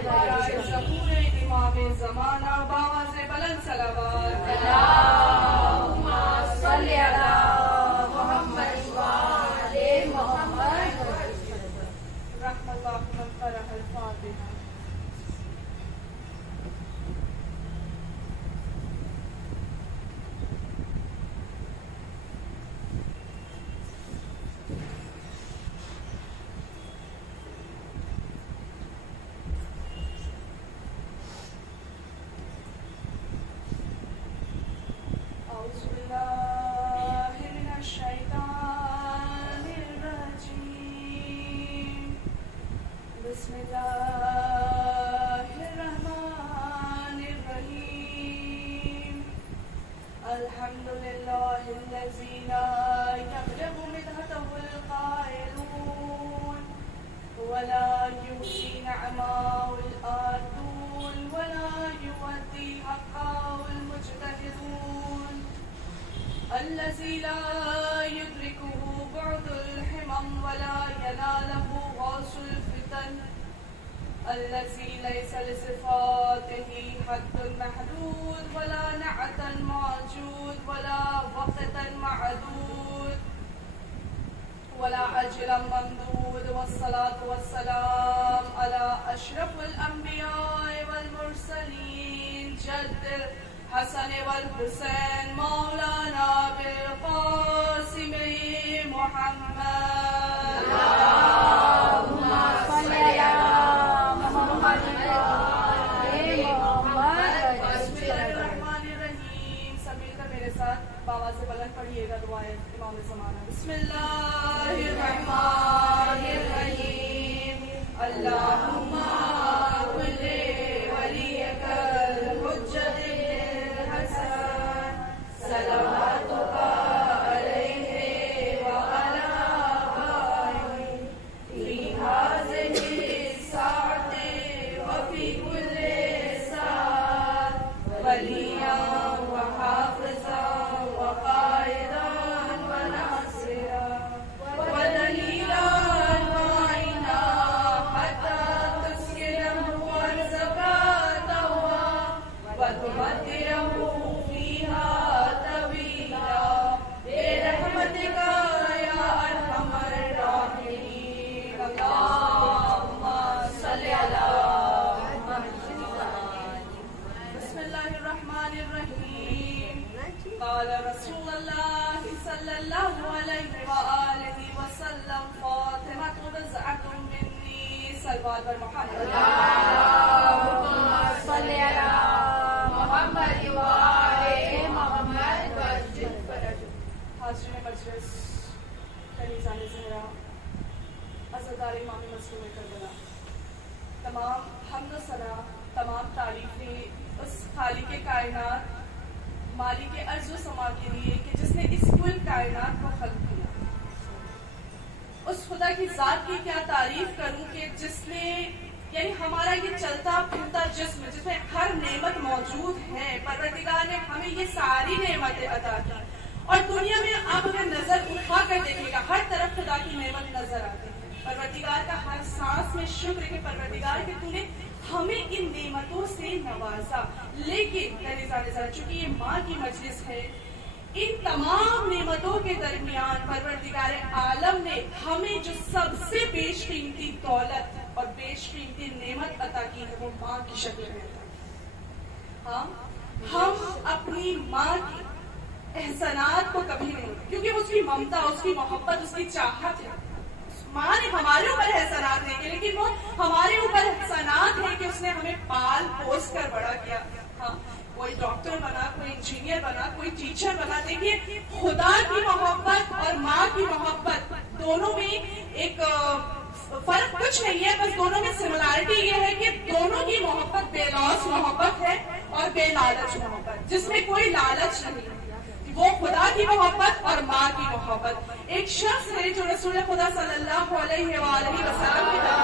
ظہور امام زمانہ باواز بلند صلوات اللہم صلی علی محمد وآل محمد رحم اللہ من قرأ الفاتحہ. بسم اللہ الرحمن الرحیم. الحمد للہ الذی لا یبلغ مدحته القائلون ولا یحصی نعماء الآتون ولا یؤدی حقه المجتهدون. الذي لا يدركه بعد الحمم ولا يناله غاص الفتن. الذي ليس لصفاته حد محدود ولا نعت موجود ولا وقت معدود ولا أجل ممدود. والصلاة والسلام على أشرف الأنبياء والمرسلين جد الحسن والحسين مولانا بالقاسم محمد. اللہم صلی علی محمد وآل محمد. بسم اللہ الرحمن الرحیم. سب مل کر میرے ساتھ باواز بلند پڑھیے گا دعائیں امام زمانہ. بسم اللہ الرحمن الرحیم. اللہم کل ولیک الحجۃ الحسن صلواتک علیہ وعلی آلہ فی ہذہ الساعۃ وفی کل ساعۃ ولیٰ وحافظا وقائدا وناصرا ودلیلا معینا حتی تسکنہ ارضکا طوعا وتمتعہ فیہا طویلا برحمتک یا ارحم الراحمین. اللہم صلی علی بسم اللہ الرحمن الرحیم. قال رسول اللہ صلی اللہ علیہ وآلہ وسلم فاطمۃ بضعۃ منی. صلوات بر محمد. اللہم صلی علی محمد وآل محمد وسلم. حاضرین مجلس، کنیزان زہرا، عزادار امام مظلوم کربلا، تمام حمد و ثنا، تمام تعریفیں اس خالق کائنات مالک ارض و سما کے لیے کہ جس نے اس کل کائنات کو خلق کیا. اس خدا کی ذات کی کیا تعریف کروں کہ جس نے یعنی ہمارا یہ چلتا پھرتا جسم جس میں ہر نعمت موجود ہے. پروردگار نے ہمیں یہ ساری نعمتیں عطا کی اور دنیا میں آپ اگر نظر اٹھا کر دیکھیں گا ہر طرف خدا کی نعمت نظر آتی ہے. پروردگار کا ہر سانس میں شکر ہے کہ پروردگار کہ تو نے ہمیں ان نعمتوں سے نوازا. لیکن چونکہ یہ ماں کی مجلس ہے، ان تمام نعمتوں کے درمیان پروردگار عالم نے ہمیں جو سب سے بیش قیمتی دولت اور بیش قیمتی نعمت عطا کی ہے وہ ماں کی شکل میں عطا کی. ہاں، ہم اپنی ماں کی احسانات کو کبھی نہیں، کیونکہ اس کی ممتا، اس کی محبت، اس کی چاہت ہے. ماں نے ہمارے اوپر احسانات نہیں کیے لیکن وہ ہمارے اوپر احسانات ہیں کہ اس نے ہمیں پال پوس کر بڑا کیا. ہاں، کوئی ڈاکٹر بنا، کوئی انجینئر بنا، کوئی ٹیچر بنا. دیکھیے خدا کی محبت اور ماں کی محبت دونوں میں ایک فرق کچھ نہیں ہے، بس دونوں میں سملارٹی یہ ہے کہ دونوں کی محبت بے لوث محبت ہے اور بے لالچ محبت جس میں کوئی لالچ نہیں. وہ خدا کی محبت اور ماں کی محبت. ایک شخص ہے جو رسول خدا صلی اللہ علیہ وآلہ وسلم کی طرف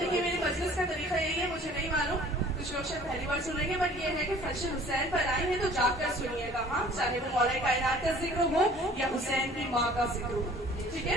دیکھیے میری مجلس کا طریقہ یہی ہے، مجھے نہیں معلوم، کچھ لوگ شاید پہلی بار سنیں گے، بٹ یہ ہے کہ فرش حسین پر آئے ہیں تو جا کر سنیے گا. ہاں، چاہے وہ مولا کائنات کا ذکر ہو یا حسین کی ماں کا ذکر ہو. ٹھیک ہے،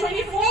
24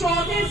24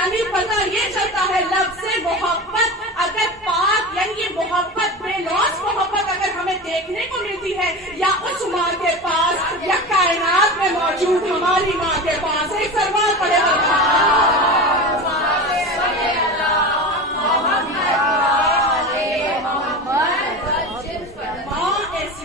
یعنی پتہ یہ چلتا ہے لفظ محبت اگر پاک یعنی یہ محبت بے لوث محبت اگر ہمیں دیکھنے کو ملتی ہے یا اس ماں کے پاس یا کائنات میں موجود ہماری ماں کے پاس. ایک سروال پڑے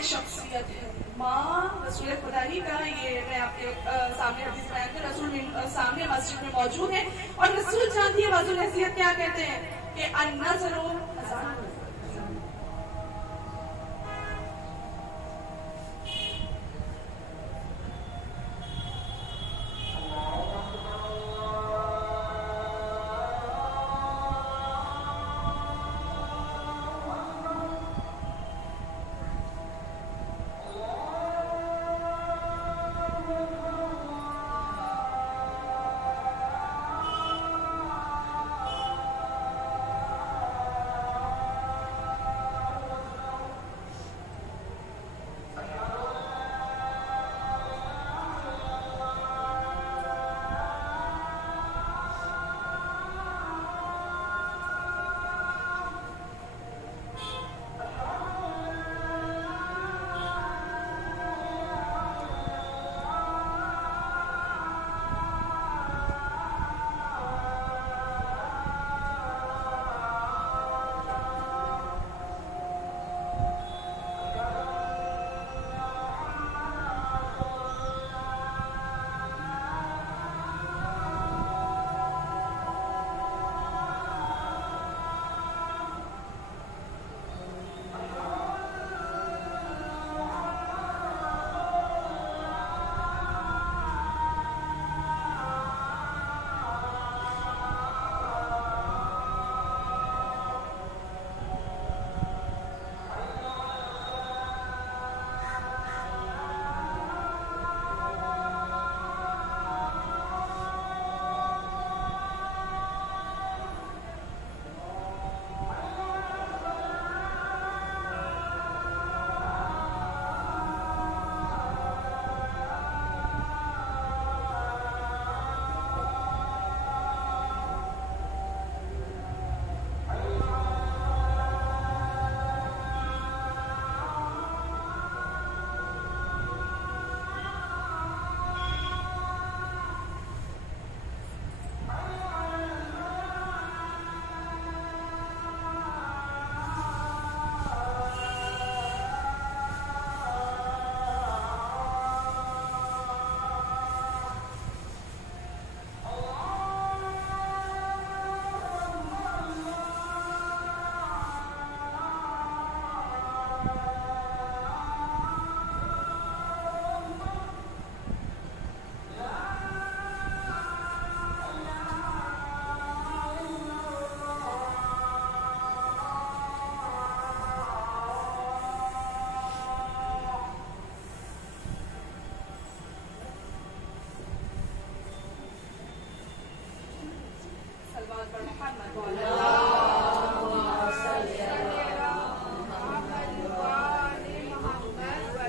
شخصیت ہے. ماں رسول خدا ہی کا یہ میں آپ کے سامنے حدیث بیان کر رسول سامنے مسجد میں موجود ہے اور رسول جانتی ہے وضو نصیحت کیا کہتے ہیں کہ النظر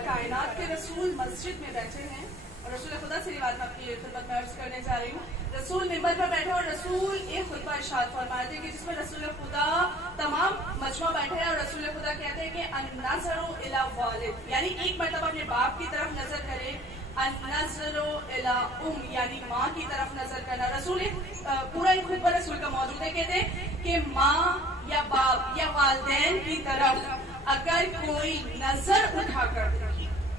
کائنات کے رسول مسجد میں بیٹھے ہیں اور رسول خدا سے بات آپ کی خدمت میں عرض کرنے جا رہی ہوں. رسول ممبر پر بیٹھے اور رسول ایک خطبہ ارشاد فرماتے ہیں کہ جس میں رسول خدا تمام مجمع بیٹھے ہیں اور رسول خدا کہتے ہیں کہ النظر الی والد یعنی ایک مرتبہ اپنے باپ کی طرف نظر کرے, النظر الی یعنی ماں کی طرف نظر کرنا. رسول پورا ایک خطبہ رسول کا موجود ہے, کہتے ہیں کہ ماں یا باپ یا والدین کی طرف اگر کوئی نظر اٹھا کر,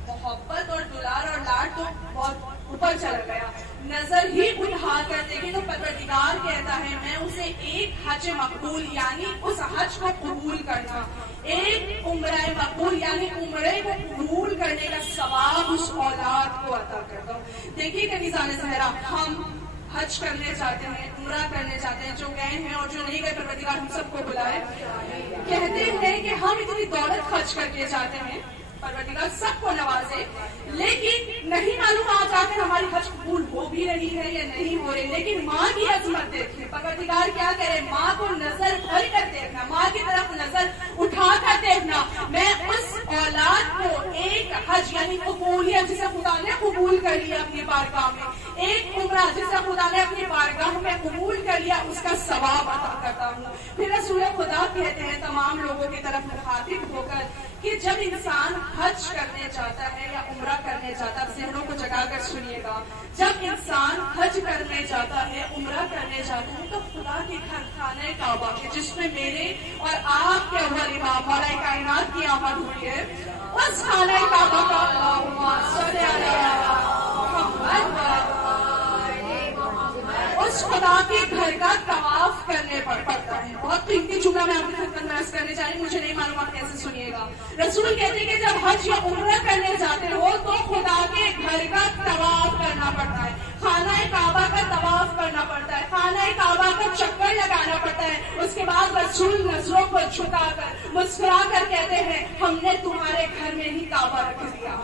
محبت اور دلار اور لاڈ تو بہت اوپر چلا گیا, نظر ہی اٹھا کر دیکھے تو پروردگار کہتا ہے میں اسے ایک حج مقبول یعنی اس حج کو قبول کرنا, ایک عمرہ مقبول یعنی عمرے کو قبول کرنے کا ثواب اس اولاد کو عطا کرتا ہوں. دیکھیے کنیزان زہرا, ہم حج کرنے جاتے ہیں, عمرہ کرنے جاتے ہیں, جو گئے ہیں اور جو نہیں گئے پروردگار ہم سب کو بلائے. کہتے ہیں کہ ہم اتنی دولت خرچ کر کے جاتے ہیں, پروردگار سب کو نوازے, لیکن نہیں معلوم آ جا کر ہماری حج قبول ہو بھی رہی ہے یا نہیں ہو رہی. لیکن ماں کی عظمت دیکھیں, پروردگار کیا کرے, ماں کو نظر بھر کر دیکھنا, ماں کی طرف نظر اٹھا کر دیکھنا. میں اس اولاد کو ایک حج یعنی قبولیت جسے خدا نے قبول کر لیا اپنی بارگاہ میں, ایک عمرہ جسے خدا نے اپنی بارگاہ میں قبول کر لیا اس کا ثواب عطا کرتا ہوں. پھر رسول خدا کہتے ہیں تمام لوگوں کی طرف مخاطب ہو کر کہ جب انسان حج کرنے جاتا ہے یا عمرہ کرنے جاتا ہے، ذہنوں کو جگا کر سنیے گا، جب انسان حج کرنے جاتا ہے، عمرہ کرنے جاتا ہے، تو خدا کے گھر خانہ کعبہ کے جس میں میرے اور آپ کے اول امام مولا کائنات کی آمد ہوئی ہے، اس خانہ کعبہ کا اللہم صلی علی محمد اس خدا کے گھر کا طواف کرنے پڑتا ہے. بہت قیمتی جملہ میں آپ کی خدمت میں عرض کرنے جا رہی ہوں، مجھے نہیں معلوم آپ کیسے سنیے گا. رسول کہتے ہیں کہ جب حج یا عمرہ کرنے جاتے ہو تو خدا کے گھر کا طواف کرنا پڑتا ہے، خانہ کعبہ کا طواف کرنا پڑتا ہے، خانہ کعبہ کا چکر لگانا پڑتا ہے. اس کے بعد رسول نظروں کو جھکا کر مسکرا کر کہتے ہیں ہم نے تمہارے گھر میں ہی کعبہ رکھ دیا،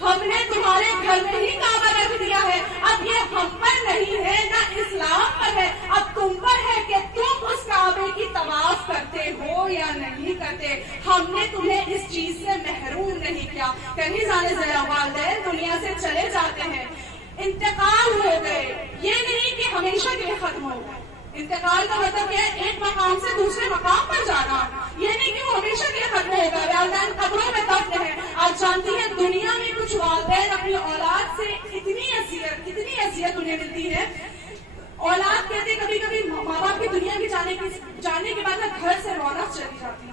ہم نے تمہارے گھر میں ہی کعبہ رکھ دیا ہے. اب یہ ہم پر نہیں ہے نہ اسلام پر ہے، اب تم پر ہے کہ تم اس کعبے کی طواف کرتے ہو یا نہیں کرتے. ہم نے تمہیں اس چیز سے محروم نہیں کیا. کہیں جانے ذرا والدین دنیا سے چلے جاتے ہیں، انتقال ہو گئے، یہ نہیں کہ ہمیشہ کے لیے ختم ہو گئے. انتقال کا مطلب کیا ہے؟ ایک مقام سے دوسرے مقام پر جانا، یہ نہیں کہ وہ ہمیشہ کے لیے ختم ہوگا. والدین قبروں میں دفن ہیں. آپ جانتی ہیں دنیا میں کچھ والدین اپنی اولاد سے اتنی اذیت انہیں ملتی ہے. اولاد کہتے ہیں کبھی کبھی ماں باپ کی دنیا میں جانے کے بعد گھر سے رونق چلی جاتی ہے،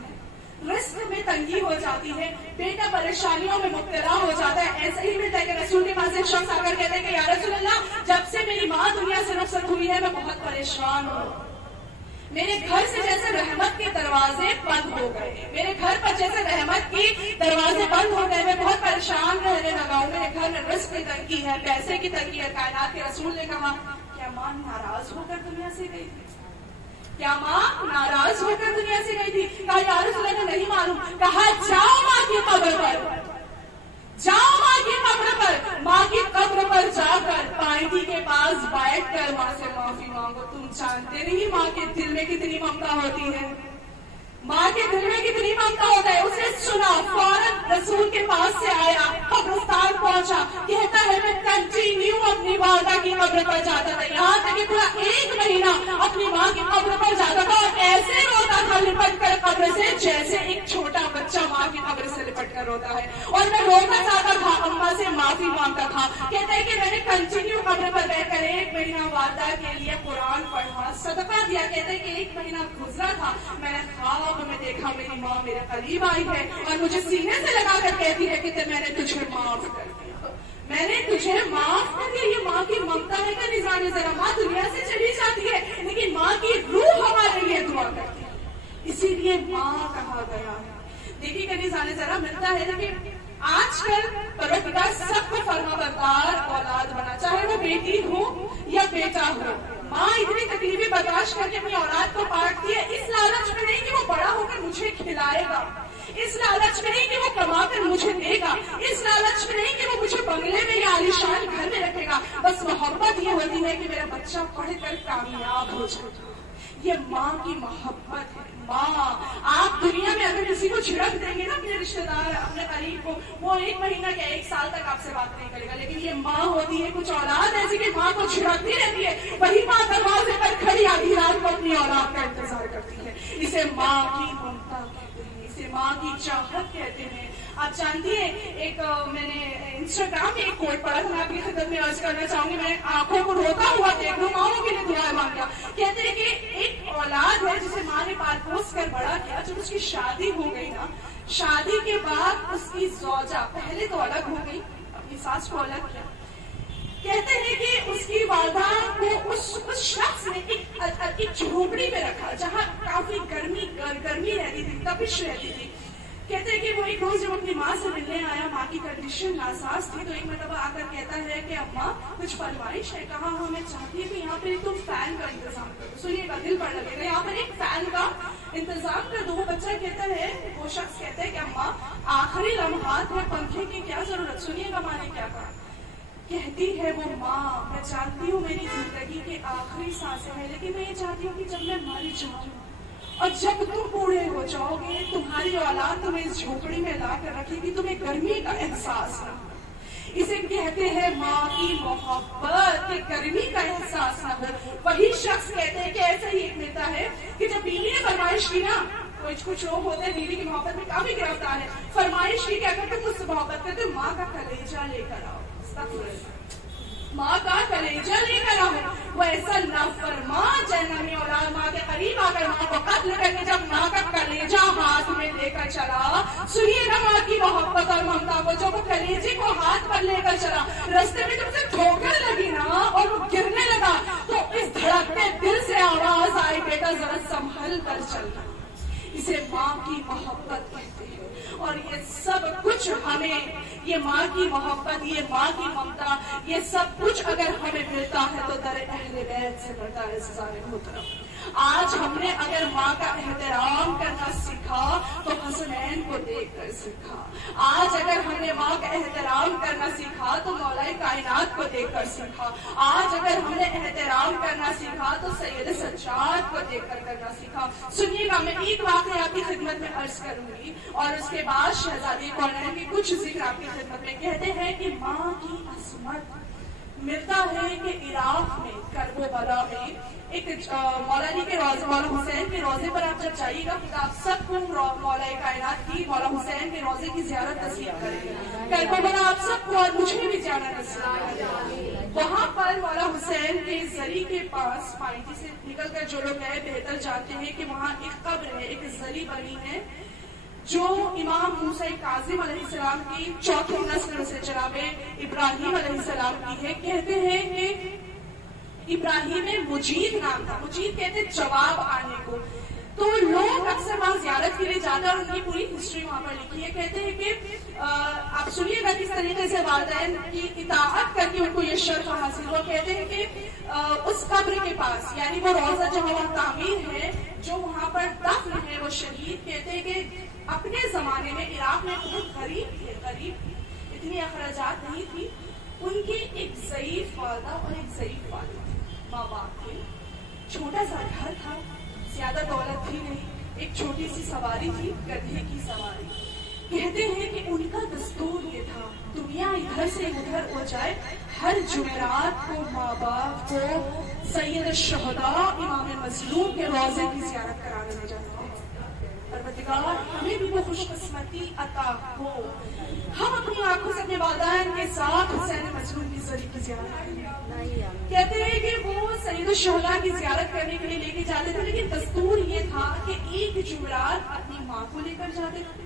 رزق میں تنگی ہو جاتی ہے، بیٹا پریشانیوں میں مبتلا ہو جاتا ہے. ایسا ہی ملتا ہے کہ رسول کے پاس ایک شخص آ کر کہتے ہیں کہ یا رسول اللہ، جب سے میری ماں دنیا سے رخصت ہوئی ہے میں بہت پریشان ہوں. میرے گھر سے جیسے رحمت کے دروازے بند ہو گئے، میرے گھر پر جیسے رحمت کے دروازے بند ہو گئے، میں بہت پریشان رہنے لگا ہوں. میرے گھر میں رزق کی تنگی ہے، پیسے کی تنگی ہے. کائنات کے رسول نے کہا کیا ماں ناراض ہو کر دنیا سے گئی تھی؟ کیا ماں ناراض ہو کر دنیا سے گئی تھی؟ کہا یا رسول اللہ نہیں معلوم. کہا جاؤ ماں کی قبر پر، جاؤ ماں کی قبر پر، ماں کی قبر پر جا کر پائٹی کے پاس بیٹھ کر ماں سے معافی مانگو. تم جانتے نہیں ماں کے دل میں کتنی ممتا ہوتی ہے، ماں کے دل میں کتنی ممتا ہوتا ہے. اسے سنا، فوراً رسول کے پاس سے آیا، قبرستان پہنچا، کہتا ہے میں کنٹینیو اپنی والدہ کی قبر پر جاتا تھا، یہاں تک کہ پورا 1 مہینہ اپنی ماں کی قبر پر جاتا تھا اور ایسے روتا تھا لپٹ کر قبر سے جیسے ایک چھوٹا بچہ ماں کی قبر سے لپٹ کر روتا ہے. اور میں رونا چاہتا تھا، اماں سے معافی مانگتا تھا. کہتا ہے کہ میں نے کنٹینیو قبر پر بیٹھ کر 1 مہینہ والدہ کے لیے قرآن پڑھا، صدقہ دیا. کہتے ہیں کہ 1 مہینہ گزرا تھا، میں نے خواب میں دیکھا میری ماں میرے قریب آئی ہے اور مجھے سینے سے لگا کر کہتی ہے کہ میں نے تجھے معاف کر دیا، میں نے تجھے معاف کر دیا. یہ ماں کی ممتا ہے کہ نظام ذرا. ماں دنیا سے چلی جاتی ہے لیکن ماں کی روح ہمارے لیے دعا کرتی ہے، اسی لیے ماں کہا گیا ہے. دیکھیے کہ نظام ذرا ملتا ہے لیکن آج کل پروردگار سب کو فرما بردار اولاد بنا، چاہے وہ بیٹی ہو یا بیٹا ہو. ماں اتنی تکلیفیں برداشت کر کے اپنی اولاد کو پالتی ہے، اس لالچ میں نہیں کہ وہ بڑا ہو کر مجھے کھلائے گا، اس لالچ میں نہیں کہ وہ کما کر مجھے دے گا، اس لالچ میں نہیں کہ وہ مجھے بنگلے میں یا عالیشان گھر میں رکھے گا. بس محبت یہ ہوتی ہے کہ میرا بچہ پڑھ کر کامیاب ہو جائے. یہ ماں کی محبت ہے. ماں، آپ دنیا میں اگر کسی کو چھڑک دیں گے نا، اپنے رشتے دار اپنے قریب کو، وہ 1 مہینہ کیا 1 سال تک آپ سے بات نہیں کرے گا. لیکن یہ ماں ہوتی ہے، کچھ اولاد ایسی کہ ماں کو چھڑکتی رہتی ہے، وہی ماں دروازے پر کھڑی آدھی رات کو اپنی اولاد کا انتظار کرتی ہے. اسے ماں کی ممتا کہتے ہیں، اسے ماں کی چاہت کہتے ہیں. آپ جانتی ہیں ایک میں نے انسٹاگرام میں ایک کوٹ پڑھا تھا، میں آپ کی خدمت میں عرض کرنا چاہوں گی. میں آنکھوں کو روتا ہوا دیکھ لوں، ماؤں کے لیے دعائیں مانگا. کہتے ہیں کہ ایک اولاد ہے جسے ماں نے پال پوس کر بڑا کیا، جب اس کی شادی ہو گئی نا، شادی کے بعد اس کی زوجہ پہلے تو الگ ہو گئی، اپنی ساس کو الگ کیا. کہتے ہیں کہ اس کی والدہ کو اس شخص نے ایک جھوپڑی میں رکھا جہاں کافی گرمی رہتی تھی، تپش رہتی تھی. کہتے ہیں کہ وہ ایک روز جب اپنی ماں سے ملنے آیا، ماں کی کنڈیشن ناساز تھی، تو ایک مرتبہ آ کر کہتا ہے کہ اماں کچھ فرمائش ہے. کہا ہاں میں چاہتی ہوں کہ یہاں پر تم فین کا انتظام کرو. سنیے گا، دل پڑ لگے گا، یہاں پر ایک فین کا انتظام کر دو. وہ بچہ کہتا ہے، وہ شخص کہتا ہے کہ اماں آخری لمحات میں پنکھے کی کیا ضرورت. سنیے گا ماں نے کیا کہا. کہتی ہے وہ ماں میں جانتی ہوں میری زندگی کے آخری سانسیں ہیں، لیکن میں یہ چاہتی ہوں کہ جب میں مر جاؤں اور جب تم بوڑھے ہو جاؤ گے، تمہاری اولاد تمہیں اس جھوپڑی میں لا کر رکھے گی، تمہیں گرمی کا احساس نہ. اسے کہتے ہیں ماں کی محبت کی گرمی کا احساس نہ ہو. وہی شخص کہتے ہیں کہ ایسا ہی ایک ملتا ہے کہ جب بیوی نے فرمائش کی نا, کچھ لوگ ہوتے ہیں بیوی کی محبت میں کافی گرفتار ہے, فرمائش کی کہ اگر تم مجھ سے محبت کرتے ماں کا کلیجہ لے کر آؤ, ماں کا کلیجہ لے کر آؤ. وہ ایسا نافرمان جہنمی اولاد ماں کے قریب آ کر ماں کو قتل کر کے جب ماں کا کلیجہ ہاتھ میں لے کر چلا, سنیے نا ماں کی محبت اور ممتا کو, جو وہ کلیجے کو ہاتھ پر لے کر چلا, رستے میں جب اسے ٹھوکر لگی نا اور وہ گرنے لگا تو اس دھڑکتے دل سے آواز آئی, بیٹا ذرا سنبھل کر چلنا. اسے ماں کی محبت کہتے ہیں. اور یہ سب کچھ ہمیں, یہ ماں کی محبت, یہ ماں کی ممتا, یہ سب کچھ اگر ہمیں ملتا ہے تو در اہل بیت سے ملتا ہے. عزیزان محترم, آج ہم نے اگر ماں کا احترام کرنا سیکھا تو حسنین کو دیکھ کر سیکھا. آج اگر ہم نے ماں کا احترام کرنا سیکھا تو مولا کائنات کو دیکھ کر سیکھا. آج اگر ہم نے احترام کرنا سیکھا تو سید سجاد کو دیکھ کر کرنا سیکھا. سنیے گا, میں ایک واقعہ آپ کی خدمت میں عرض کروں گی اور اس کے بعد شہزادی کونین کی کچھ ذکر آپ کی خدمت میں. کہتے ہیں کہ ماں کی عظمت ملتا ہے کہ عراق میں کرب و بلا میں ایک مولا علی کے روزے, مولا حسین کے روزے پر آپ جب جائیے گا, خدا آپ سب کو مولا کائنات کی مولا حسین کے روزے کی زیارت نصیب کرے گا. کرب و بلا آپ سب کو اور مجھے بھی جانا نصیب کرے. وہاں پر مولا حسین کے زری کے پاس پائنٹی سے نکل کر جو لوگ گئے بہتر جانتے ہیں کہ وہاں ایک قبر ہے, ایک زری بنی ہے جو امام موسیٰ کاظم علیہ السلام کی چوتھی نسل سے جناب ابراہیم علیہ السلام کی ہے. کہتے ہیں کہ ابراہیم مجید نام تھا, مجید کہتے جواب آنے کو. تو لوگ اکثر وہاں زیارت کے لیے جاتے ہیں اور ان کی پوری ہسٹری وہاں پر لکھی ہے. کہتے ہیں کہ آپ سنیے گا کس طریقے سے والدین کی اطاعت کر کے ان کو یہ شرف حاصل ہوا. کہتے ہیں کہ اس قبر کے پاس, یعنی وہ روزہ جہاں وہاں تعمیر ہے, جو وہاں پر دفن ہے وہ شہید, کہتے ہیں کہ اپنے زمانے میں عراق میں بہت غریب تھے, غریب, اتنی اخراجات نہیں تھی. ان کی ایک ضعیف والدہ اور ایک ضعیف والد تھے, ماں باپ تھے, چھوٹا سا گھر تھا, زیادہ دولت تھی نہیں, ایک چھوٹی سی سواری تھی, گدھے کی سواری. کہتے ہیں کہ ان کا دستور یہ تھا, دنیا ادھر سے ادھر ہو جائے, ہر جمعرات کو ماں باپ کو سید الشہداء امام مظلوم کے روزے کی زیارت کرانے لے جانا. پروردگار ہمیں بھی وہ خوش قسمتی عطا ہو, ہم اپنی آنکھوں سے اپنے والدین کے ساتھ حسین مظلوم کی زری کی زیارت کریں. کہتے ہیں کہ وہ سید الشہداء کی زیارت کرنے کے لیے لے کے جاتے تھے, لیکن دستور یہ تھا کہ ایک جمعرات اپنی ماں کو لے کر جاتے تھے,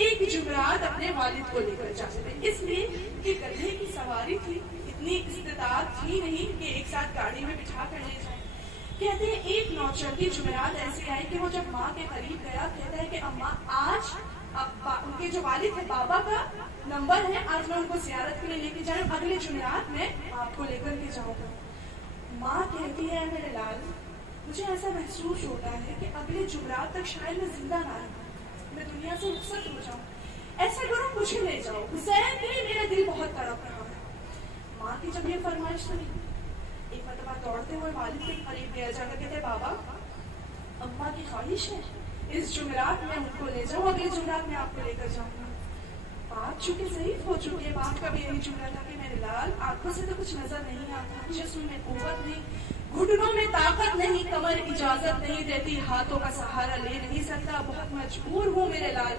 ایک جمعرات اپنے والد کو لے کر جاتے تھے. اس لیے کہ گدھے کی سواری تھی, اتنی استطاعت تھی نہیں کہ ایک ساتھ گاڑی میں بٹھا کر لے جائیں. کہتے ہیں ایک نوچندی جمعرات ایسے آئے کہ وہ جب ماں کے قریب گیا, کہتا ہے کہ اماں آج ان کے جو والد ہے بابا کا نمبر ہے, آج میں ان کو زیارت کے لیے لے کے جاؤں, اگلے جمعرات میں آپ کو لے کر کے جاؤں گا. ماں کہتی ہے میرے لال, مجھے ایسا محسوس ہوتا ہے کہ اگلے جمعرات تک شاید میں زندہ نہ رہوں, میں دنیا سے رخصت ہو جاؤں, ایسا کرو مجھے لے جاؤ, حسین کے لیے میرا دل بہت تڑپ رہا ہے. ماں کی جب یہ فرمائش سنی, ایک مرتبہ دوڑتے ہوئے والد کے قریب گیا, جا کر کہتے بابا اماں کی خواہش ہے اس جمعرات میں ان کو لے جاؤں, اگلے جمعرات میں آپ کو لے کر جاؤں گا. باپ چونکہ ضعیف ہو چکی ہے, باپ کا بھی یہی جملہ تھا کہ میرے لال آنکھوں سے تو کچھ نظر نہیں آتا, جسم میں قوت نہیں, گھٹنوں میں طاقت نہیں, کمر اجازت نہیں دیتی, ہاتھوں کا سہارا لے نہیں سکتا, بہت مجبور ہوں میرے لال.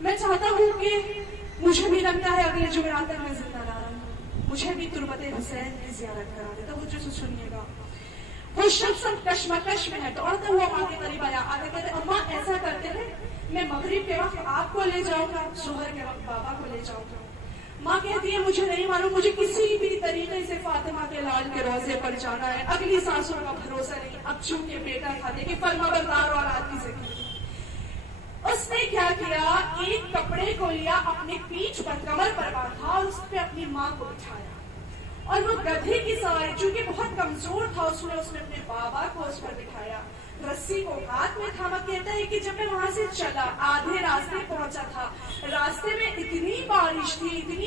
میں چاہتا ہوں کہ مجھے بھی لگتا ہے اگلے جمعرات تک میں زندہ نہ رہوں, مجھے بھی تربت حسین کی زیارت کرا دے. تو وہ جو سنیے گا, وہ شخص کشمکش میں ہے, دوڑتا ہوا ماں کے قریب آیا, آگے کہتے اماں ایسا کرتے ہیں میں مغرب کے وقت آپ کو لے جاؤں گا, ظہر کے وقت بابا کو لے جاؤں گا. ماں کہتی ہے مجھے نہیں معلوم, مجھے کسی بھی طریقے سے فاطمہ کے لال کے روزے پر جانا ہے, اگلی سانسوں کا بھروسہ نہیں, اب چونکہ بیٹا تھا لیکن فرما بردار اور آدمی سے کی. اس نے کیا کیا, ایک کپڑے کو لیا, اپنی پیٹھ پر کمر پر باندھا اور اس پہ اپنی ماں کو بٹھایا, اور وہ گدھے کی سواری چونکہ بہت کمزور تھا, اس نے اپنے بابا کو اس پر بٹھایا, رسی کو ہاتھ میں تھاما. کہتا ہے کہ جب میں وہاں سے چلا, آدھے راستے پہنچا تھا, راستے میں اتنی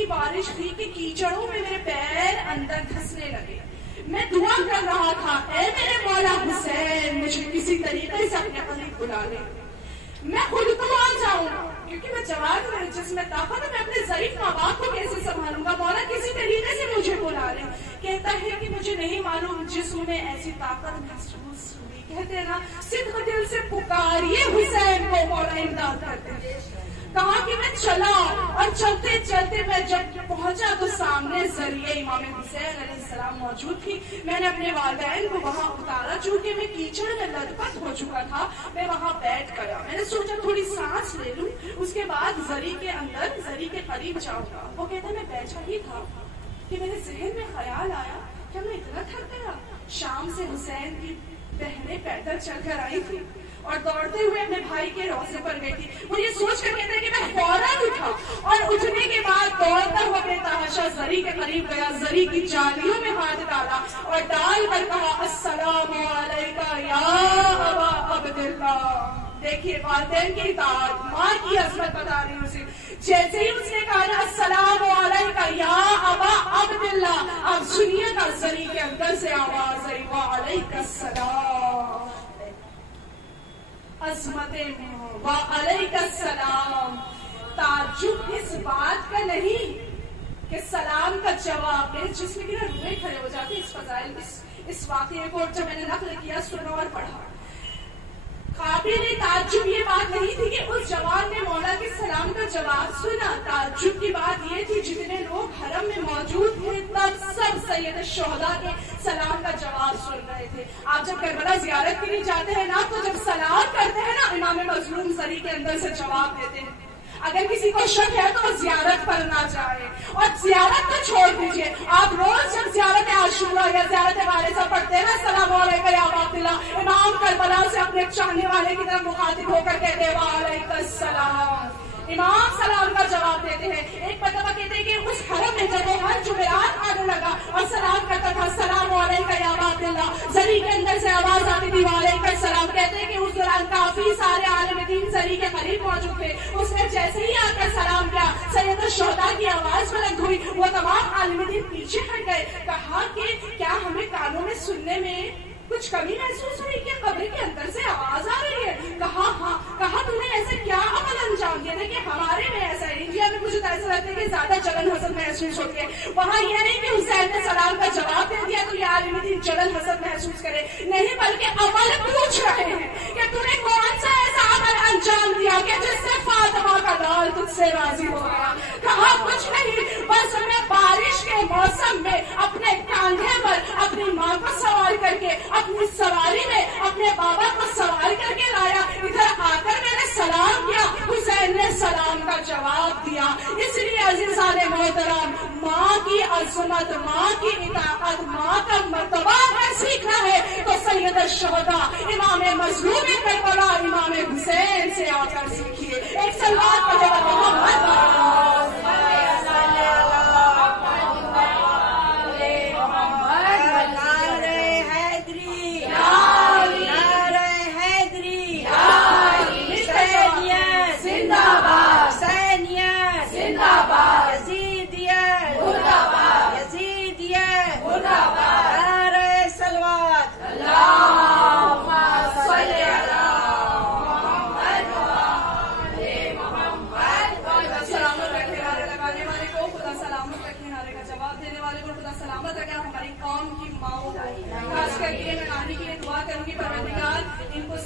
بارش تھی کہ کیچڑوں میں میرے پیر اندر دھسنے لگے. میں دعا کر رہا تھا, اے میرے مولا حسین مجھے کسی طریقے سے اپنے قریب بلا لے, میں خود تو آ جاؤں, کیونکہ میں جوان ہوں, جس میں طاقت ہے, میں اپنے ضعیف ماں باپ کو کیسے سنبھالوں گا. مولا نہیں معلوم جسم میں ایسی طاقت محسوس ہوئی. کہتے ہیں نا صدق دل سے پکاریے حسین کو مولا امداد کرتے. کہا کہ میں چلا اور چلتے چلتے میں جب پہنچا تو سامنے ذریعہ امام حسین علیہ السلام موجود تھی. میں نے اپنے والدین کو وہاں اتارا. چونکہ میں کیچڑ میں لت ہو چکا تھا میں وہاں بیٹھ گیا. میں نے سوچا تھوڑی سانس لے لوں, اس کے بعد زری کے اندر زری کے قریب جاؤں گا. وہ کہتا میں بیٹھا ہی تھا کہ میرے ذہن میں خیال آیا کہ میں اتنا تھک گیا. شام سے حسین کی بہنیں پیدل چل کر آئی تھی اور دوڑتے ہوئے اپنے بھائی کے روضے پر گئی تھی. وہ یہ سوچ کر کہتے ہیں کہ میں فوراً اٹھا اور اٹھنے کے بعد دوڑتا ہوا اپنے تحاشا زری کے قریب گیا. زری کی جالیوں میں ہاتھ ڈالا اور ڈال کر کہا السلام علیکہ یا ابا عبداللہ. دیکھیے والدین کی اطاعت, ماں کی عظمت بتا رہی ہوں اسے. جیسے ہی اس نے کہا السلام علیکہ یا ابا عبداللہ, اب سنیے گا زری کے اندر سے آواز آئی وعلیکہ السلام. عظمت وعلیکہ السلام. تعجب اس بات کا نہیں کہ سلام کا جواب میرے جسم کی روئے کھڑے ہو جاتے. اس فضائل اس واقعے کو جب میں نے نقل کیا سنا اور پڑھا, قابل تعجب یہ بات نہیں تھی کہ اس جوان نے مولا کے سلام کا جواب سنا. تعجب کی بات یہ تھی جتنے لوگ حرم میں موجود تھے تب سب سید الشہداء کے سلام کا جواب سن رہے تھے. آپ جب کربلا زیارت کے لیے جاتے ہیں نا تو جب سلام کرتے ہیں نا امام مظلوم زری کے اندر سے جواب دیتے ہیں. اگر کسی کو شک ہے تو وہ زیارت پر نہ جائے, اور زیارت تو چھوڑ دیجیے. آپ روز جب زیارت عاشورہ یا زیارت وارثہ پڑھتے ہیں نا السلام علیکم یا ابا عبداللہ, امام کربلا سے اپنے چاہنے والے کی طرف مخاطب ہو کر کہتے ہیں وعلیکم السلام. امام سلام کا جواب دیتے ہیں. ایک مرتبہ کہتے ہیں کہ اس حرم میں جب وہ ہر جمعرات آنے لگا اور سلام کرتا تھا السلام علیکم یا ابا عبداللہ, زری کے اندر سے آواز آتی تھی وعلیکم السلام. کہتے ہیں کہ اس دوران کافی سارے عالم دین زری کے قریب موجود تھے. اس نے جیسے ہی آ کر سلام کیا سید الشہداء کی آواز بلند ہوئی. وہ تمام عالم دین پیچھے ہٹ گئے. کہا کہ کیا ہمیں کانوں میں سننے میں کچھ کمی محسوس ہوئی کہ قبر کے اندر سے آواز آ رہی ہے؟ کہا ہاں. کہا تم نے ایسے کیا عمل انجام دیا کہ ہمارے میں ایسا ہے. انڈیا میں مجھے ایسا لگتا ہے کہ زیادہ جلن حسد محسوس ہوتی ہے. وہاں یہ نہیں کہ حسین نے سلام کا جواب دے دیا تو یہ عالم دین جلن حسد محسوس کرے, نہیں بلکہ عمل پوچھ رہے ہیں کہ تم نے کون سا ایسا عمل انجام دیا کہ جس سے فاطمہ کا لال تجھ سے راضی ہو گیا. کہا کچھ نہیں, بس میں بارش کے موسم میں اپنے کاندھے پر اپنی ماں کو سوار کر کے اپنی سواری میں اپنے بابا کو سوار کر کے لایا. ادھر آ کر میں نے سلام کیا, حسین نے سلام کا جواب دیا. اس لیے عزیزان محترم, ماں کی عظمت, ماں کی اطاعت, ماں کا مرتبہ اگر سیکھنا ہے تو سید الشہداء امام مظلوم کربلا امام حسین سے آ کر سیکھیے. ایک سلوات پڑھے گا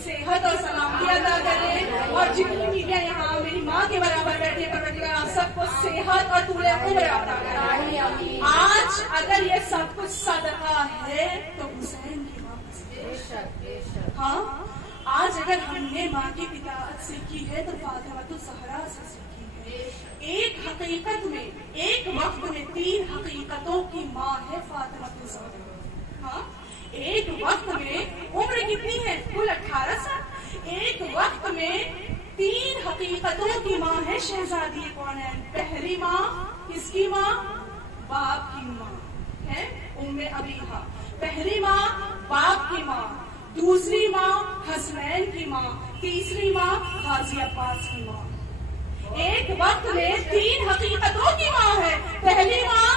صحت اور سلامتی ادا کریں. اور جتنی میڈیا یہاں میری ماں کے برابر بیٹھے پروردگار آپ سب کو صحت اور طول عمر عطا کریں. آج اگر یہ سب کچھ صدقہ ہے تو حسین کی ماں سے. ہاں, آج اگر ہم نے ماں کی اطاعت سیکھی ہے تو فاطمہ الزہرا سے سیکھی ہے. ایک حقیقت میں ایک وقت میں 3 حقیقتوں کی ماں ہے فاطمہ الزہرا. ہاں, ایک وقت میں عمر کتنی ہے؟ کل 18 سال. ایک وقت میں 3 حقیقتوں کی ماں ہے شہزادی کونین. پہلی ماں کس کی ماں؟ باپ کی ماں ہے ام ابیہا. پہلی ماں باپ کی ماں, دوسری ماں حسنین کی ماں, تیسری ماں غازی عباس کی ماں. ایک وقت میں 3 حقیقتوں کی ماں ہے. پہلی ماں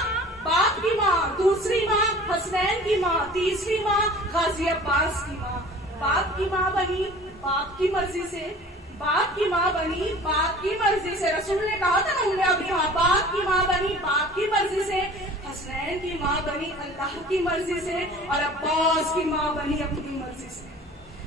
باپ کی ماں, دوسری ماں حسنین کی ماں, تیسری ماں غازی عباس کی ماں. باپ کی ماں بنی باپ کی مرضی سے, باپ کی ماں بنی باپ کی مرضی سے. رسول نے کہا تھا نا ابھی, باپ کی ماں بنی باپ کی مرضی سے. حسنین حسنین کی ماں بنی اللہ کی مرضی سے اور عباس کی ماں بنی اپنی مرضی سے.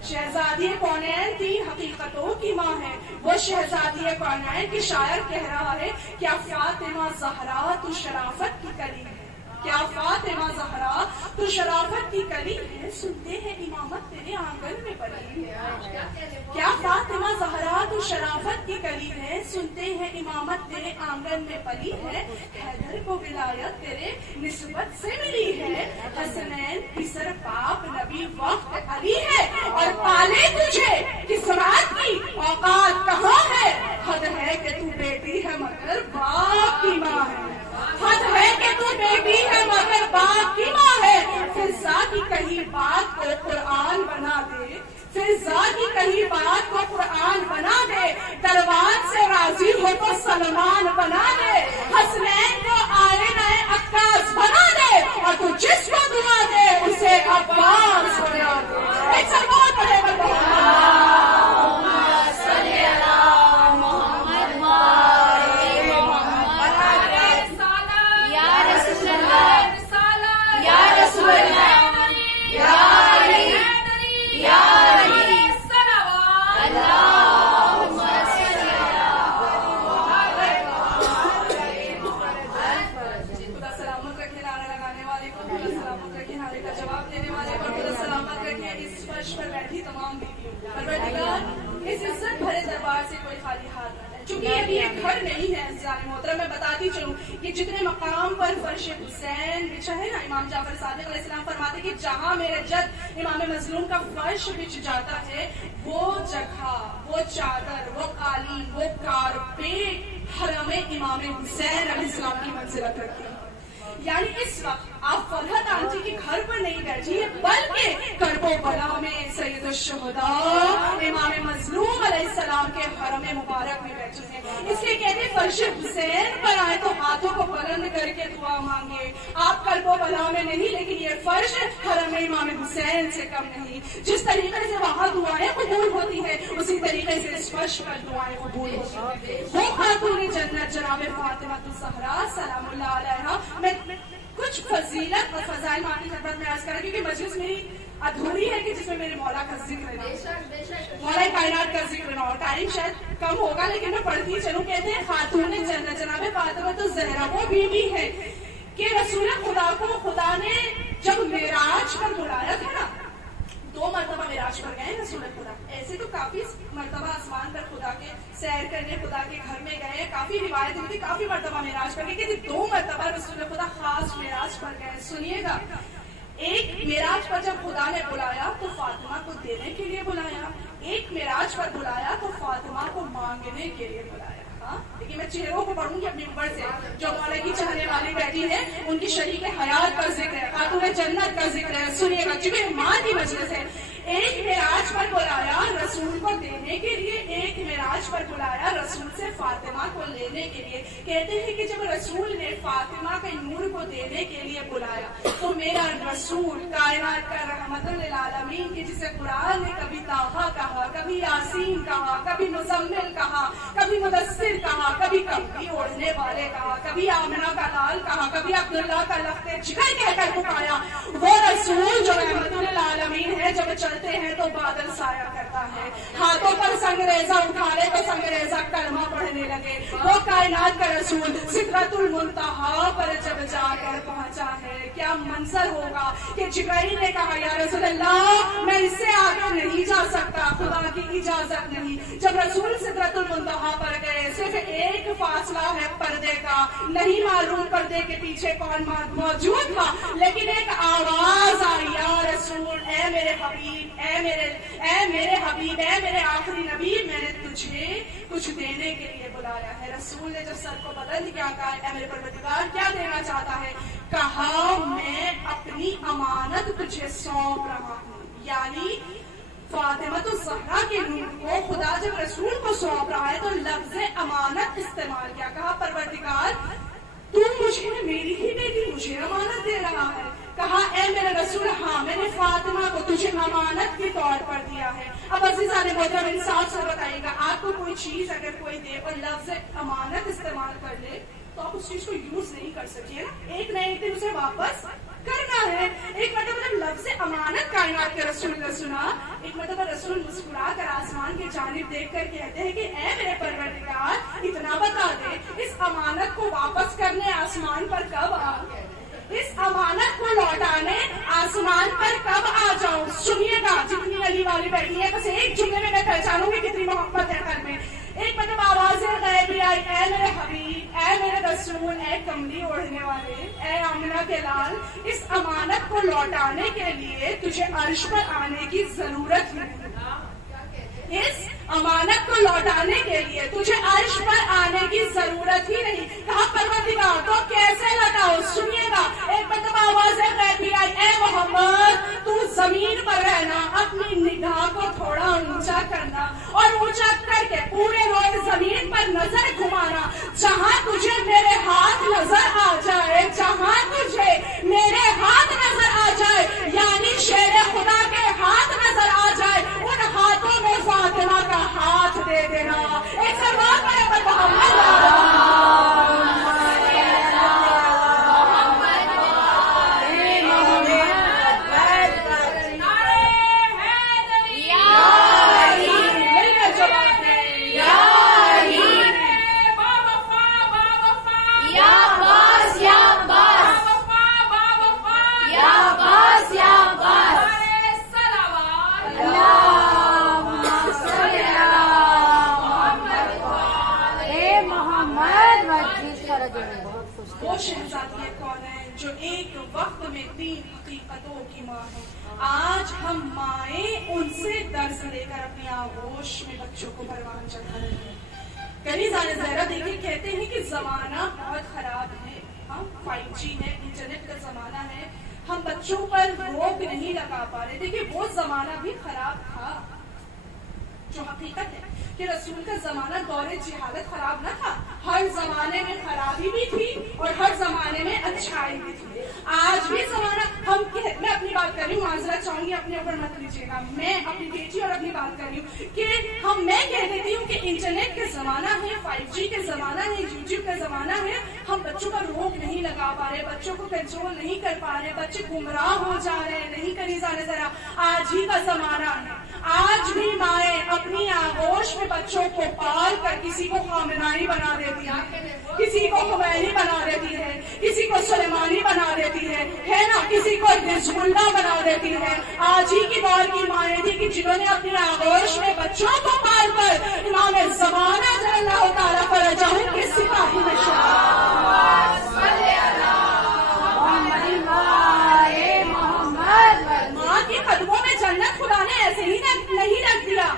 شہزادی کونین تین حقیقتوں کی ماں ہے. وہ شہزادی کونین کی شاعر کہہ رہا ہے کیا فاطمہ زہرا تو شرافت کی کلی ہے, کیا فاطمہ زہرا تو شرافت کی کلی ہے, سنتے ہیں امامت تیرے آنگن میں پلی ہے. کیا فاطمہ زہرا تو شرافت کی کلی ہے, سنتے ہیں امامت تیرے آنگن میں پلی ہے. حیدر کو ولایت تیرے نسبت سے ملی ہے, حسنین پسر پاپ نبی وقت علی ہے, اور پالے تجھے کسرات کی اوقات کہاں ہے. حد ہے کہ تو بیٹی ہے مگر باپ کی ماں ہے, حد ہے کہ تو بیٹی ہے مگر باپ کی ماں ہے. فضا کی کہی بات کو قرآن بنا دے, فضا کی کہی بات کو قرآن بنا دے, دروان سے راضی ہو تو سلمان بنا دے, حسنین کو آئینہ عکاس بنا دے, اور تو جس کو دعا دے اسے عباس بنا دے. ایک سال بہت پڑھے گھر نہیں ہے. محترم میں بتاتی چلوں کہ جتنے مقام پر فرش حسین بچھا ہے نا, امام جعفر صادق علیہ السلام فرماتے کہ جہاں میرے جد امام مظلوم کا فرش بچھ جاتا ہے وہ جگہ, وہ چادر, وہ قالین, وہ کارپیٹ حرم امام حسین علیہ السلام کی منزلت رکھتی ہے. یعنی اس وقت آپ فرحت آنٹی کے گھر پر نہیں بیٹھی ہے بلکہ کرب و بلا میں سید الشہداء امام مظلوم علیہ السلام کے حرم مبارک میں بیٹھی ہیں. اس لیے کہتے ہیں فرش حسین پر آئے تو ہاتھوں کو بلند کر کے دعا مانگے. آپ کرب و بلا میں نہیں, لیکن یہ فرش حرم امام حسین سے کم نہیں. جس طریقے سے وہاں دعائیں قبول ہوتی ہیں اسی طریقے سے اس فرش پر دعائیں قبول ہوتی ہیں. وہ خاتون جنت جناب فاطمہ الزہرا سلام اللہ علیہا. میں کچھ فضیلت اور فضائل معنی خدمت میں عرض کریں کیونکہ مجلس میری ادھوری ہے کہ جس میں میرے مولا کا ذکر نہ, مولا کائنات کا ذکر نہ ہو. ٹائم شاید کم ہوگا لیکن میں پڑھتی چلوں. کہتے ہیں خاتون جنت جناب فاطمہ الزہرا وہ بیوی ہے کہ رسول خدا کو خدا نے جب معراج پر بلایا تھا نا, 2 مرتبہ معراج پر گئے رسول خدا. ایسے تو کافی مرتبہ آسمان پر خدا کے سیر کرنے خدا کے گھر میں گئے, کافی روایت ہوئی تھی, کافی مرتبہ معراج پر گئے, کہ 2 مرتبہ رسول خدا خاص معراج پر گئے. سنیے گا, ایک معراج پر جب خدا نے بلایا تو فاطمہ کو دینے کے لیے بلایا, ایک معراج پر بلایا تو فاطمہ کو مانگنے کے لیے بلایا. لیکن میں چہروں کو پڑھوں گی اپنے اوپر سے, جو مولا کی چاہنے والی بیٹھی ہے ان کی شریک حیات کا ذکر ہے, خاتون جنت کا ذکر ہے. سنیے گا, چونکہ ماں کی مجلس ہے. ایک معراج پر بلایا رسول کو دینے کے لیے, ایک معراج پر بلایا رسول سے فاطمہ کو لینے کے لیے. کہتے ہیں کہ جب رسول نے فاطمہ کے نور کو دینے کے لیے بلایا تو میرا رسول کائنات کا رحمت للعالمین کی, جسے قرآن نے کبھی طٰہٰ کہا, کبھی یاسین کہا, کبھی مزمل کہا, کبھی مدثر کہا, کبھی کبھی اوڑھنے والے کہا, کبھی آمنہ کا لال کہا, کبھی عبداللہ کا لخت جگر کہہ کر پکارا. وہ رسول جو رحمت للعالمین ہے, جب چلتے ہیں تو بادل سایہ کرتا ہے, ہاتھوں پر سنگریزہ اٹھا لے تو سنگریزہ کلمہ پڑھنے لگے. وہ کائنات کا رسول سدرۃ المنتہا پر جب جا کر پہنچا ہے, کیا منظر ہوگا کہ جبرائیل نے کہا یا رسول اللہ میں اس سے آگے نہیں جا سکتا, خدا کی اجازت نہیں. جب رسول سدرۃ المنتہا پر گئے, صرف ایک فاصلہ ہے پردے کا, نہیں معلوم پردے کے پیچھے کون موجود تھا, لیکن ایک آواز آئی, یا رسول, اے میرے حبیب, اے میرے حبیب, اے میرے آخری نبی, میں نے تجھے کچھ دینے کے لیے بلایا ہے. رسول نے جب سر کو بلند کیا, کہا اے میرے پروردگار کیا دینا چاہتا ہے؟ کہا میں اپنی امانت تجھے سونپ رہا ہوں. یعنی فاطمہ الزہرا کے نور کو خدا جب رسول کو سونپ رہا ہے تو لفظ امانت استعمال کیا. کہا پروردگار تو مجھے, میری ہی بیٹی مجھے امانت دے رہا ہے. کہا اے میرے رسول, ہاں میں نے فاطمہ کو تجھے امانت کے طور پر دیا ہے. اب عزیزان محترم انصاف سے بتائیے گا, آپ کو کوئی چیز اگر کوئی دے اور لفظ امانت استعمال کر لے تو آپ اس چیز کو یوز نہیں کر سکیے نا، ایک نہ ایک دن اسے واپس کرنا ہے. ایک مرتبہ جب لفظ امانت کائنات کے رسول نے سنا، ایک مرتبہ رسول مسکرا کر آسمان کی جانب دیکھ کر کہتے ہیں کہ اے میرے پروردگار اتنا بتا دے اس امانت کو واپس کرنے آسمان پر کب اس امانت کو لوٹانے آسمان پر کب آ جاؤں. سنیے گا جتنی علی والی بیٹھی ہے بس ایک جملے میں پہچانوں گی کتنی محبت ہے گھر میں. ایک مطلب آواز غیبی آئی، اے میرے حبیب، اے میرے رسول، اے کملی اوڑھنے والے، اے آمنہ کے لال، اس امانت کو لوٹانے کے لیے تجھے عرش پر آنے کی ضرورت نہیں. اس امانت کو لوٹانے کے لیے تجھے عرش پر آنے کی ضرورت ہی نہیں. کہا پروردگار تو کیسے لوٹاؤ؟ سنیے گا ایک مطلب آواز غیبی آئی، اے محمد تو زمین پر رہنا، اپنی نگاہ کو تھوڑا اونچا کرنا اور اونچا کر کے پورے روز زمین پر نظر گھمانا. جہاں تجھے میرے ہاتھ نظر آ جائے، جہاں تجھے میرے ہاتھ نظر آ جائے، یعنی شیر خدا کے ہاتھ نظر آ جائے، ان ہاتھوں میں فاطمہ کا ہاتھ دے دینا. ایک سلوات پڑھے پر وہ شہزادی کون ہے جو ایک وقت میں 3 حقیقتوں کی ماں ہے. آج ہم مائیں ان سے درس لے کر اپنی آغوش میں بچوں کو پروان چڑھا رہے ہیں. کنیزان زہرا دیکھیں کہتے ہیں کہ زمانہ بہت خراب ہے. ہم 5G ہے، انٹرنیٹ کا زمانہ ہے، ہم بچوں پر روک نہیں لگا پا رہے. دیکھیں وہ زمانہ بھی خراب تھا. جو حقیقت ہے کہ رسول کا زمانہ دور جہالت خراب نہ تھا، ہر زمانے میں خرابی بھی تھی اور ہر زمانے میں اچھائی بھی تھی. آج بھی زمانہ میں اپنی بات کر رہی ہوں، معذرت چاہوں گی اپنے اوپر مت لیجیے گا، میں اپنی بیٹی اور اپنی بات کر رہی ہوں کہ میں کہہ دیتی ہوں کہ انٹرنیٹ کا زمانہ ہے، 5G کا زمانہ ہے، یوٹیوب کا زمانہ ہے. ہم بچوں پر روک نہیں لگا پا رہے، بچوں کو کنٹرول نہیں کر پا رہے، بچے گمراہ ہو جا رہے ہیں. نہیں کنیزان ذرا آج ہی کا زمانہ ہے. آج بھی مائیں اپنی آغوش میں بچوں کو پال کر کسی کو خامنائی بنا دیتی ہے، کسی کو خمینی بنا دیتی ہے، کسی کو سلیمانی بنا دیتی ہے نا، کسی کو رزق اللہ بنا دیتی ہے. آج ہی کی دور کی مائیں تھی کہ جنہوں نے اپنی آغوش میں بچوں کو پال کر امام زمانہ جل اللہ تعالیٰ فرجہ کے سپاہی میں ماں کے قدموں میں جنت خدا نے ایسے ہی نہیں رکھ دیا.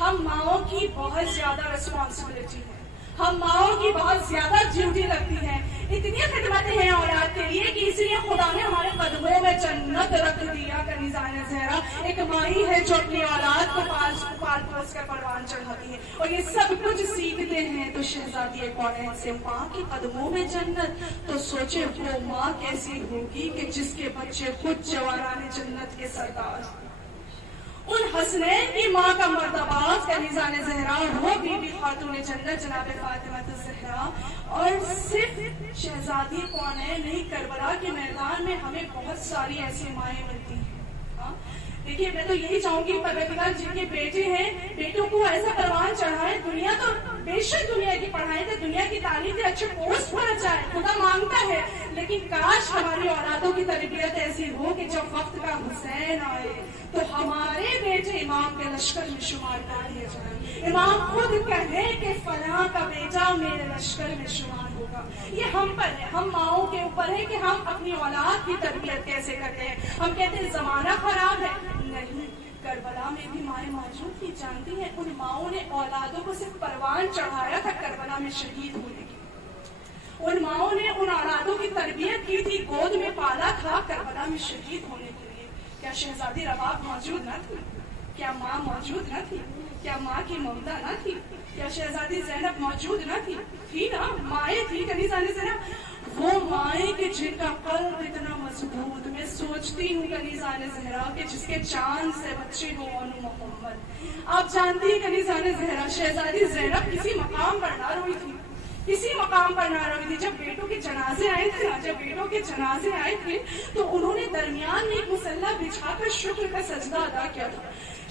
ہم ماؤں کی بہت زیادہ رسپانسبلٹی ہے، ہم ماؤں کی بہت زیادہ ڈیوٹی لگتی ہے. اتنی خدمتیں ہیں اولاد کے لیے کہ اس لیے خدا نے ہمارے قدموں میں جنت رکھ دیا. کنیزان زہرا ایک مائی ہے جو اپنی اولاد کو پال پوس کر پروان چڑھاتی ہے اور یہ سب کچھ سیکھتے ہیں. تو شہزادی کون سے ماں کے قدموں میں جنت، تو سوچے وہ ماں کیسی ہوگی کہ جس کے بچے خود جواران جنت کے سردار. ان حسنین کی ماں کا مرتبہ کنیزان زہرا، وہ بی بی خاتون جنت جناب فاطمہ الزہرا. اور صرف شہزادی کون ہے نہیں، کربلا کے میدان میں ہمیں بہت ساری ایسی مائیں ملتی ہیں. دیکھیے میں تو یہی چاہوں گی پروردگار جن کے بیٹے ہیں بیٹوں کو ایسا پروان چڑھائے. دنیا تو بے شک دنیا کی پڑھائی تھے، دنیا کی تعلیم سے اچھے پوسٹ پر جائے، خدا مانگتا ہے، لیکن کاش ہماری اولادوں کی تربیت ایسی ہو کہ جب وقت کا حسین آئے تو ہمارے بیٹے امام کے لشکر میں شمار کر دیے جائیں. امام خود کہے کہ فلاں کا بیٹا میرے لشکر میں شمار ہوگا. یہ ہم پر ہے، ہم ماؤں کے اوپر ہے کہ ہم اپنی اولاد کی تربیت کیسے کرتے ہیں. ہم کہتے ہیں زمانہ خراب ہے، نہیں، کربلا میں بھی مائیں موجود تھی. جانتی ہیں ان ماؤں نے اولادوں کو صرف پروان چڑھایا تھا کربلا میں شہید ہونے کی. ان ماؤں نے ان اولادوں کی تربیت کی تھی، گود میں پالا تھا کربلا میں شہید ہونے کے لیے. کیا شہزادی رباب موجود نہ تھی؟ کیا ماں موجود نہ تھی؟ کیا ماں کی ممتا نہ تھی؟ کیا شہزادی زینب موجود نہ تھی؟ تھی نا، مائیں تھی کنیزان زینب. وہ مائیں کہ جن کا قلب اتنا مضبوط، میں سوچتی ہوں کنیزان زہرا کہ جس کے چاند سے بچے ہو انو محمد. آپ جانتی ہیں کنیزان زہرا شہزادی زینب کسی مقام پر نہ روئی تھی، کسی مقام پر نہ روئی تھی. جب بیٹوں کے جنازے آئے تھے تو انہوں نے درمیان میں ایک مصلی بچھا کر شکر کا سجدہ ادا کیا تھا.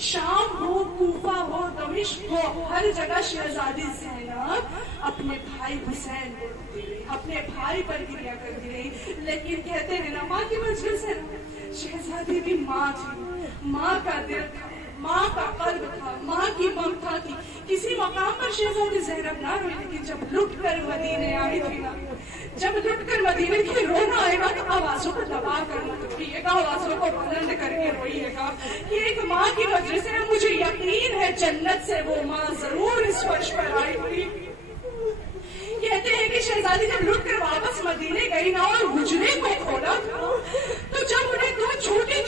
شام ہو، کوفہ ہو، دمشق ہو، ہر جگہ شہزادی زینب اپنے بھائی حسین کو روتی رہی، اپنے بھائی پر گریا کرتی رہی. لیکن کہتے ہیں نا ماں کی مجلس ہے، شہزادی بھی ماں تھی، ماں کا دل تھا، ماں کا قلب تھا، ماں کی ممتا تھی. کسی مقام پر شہزادی زینب نہ روئی، لیکن جب لٹ کر مدینے آئی تھی نا، جب لٹ کر مدینے کی رونا آئے گا تو آوازوں کو دبا کر مت روئیے گا، آوازوں کو بلند کر کے روئیے گا. یہ ایک ماں کی وجہ سے مجھے یقین ہے جنت سے وہ ماں ضرور اس فرش پر آئی ہوئی. کہتے ہیں کہ شہزادی جب لٹ کر واپس مدینے گئی نا اور حجرے کو کھولا تھا تو جب انہیں دو چھوٹے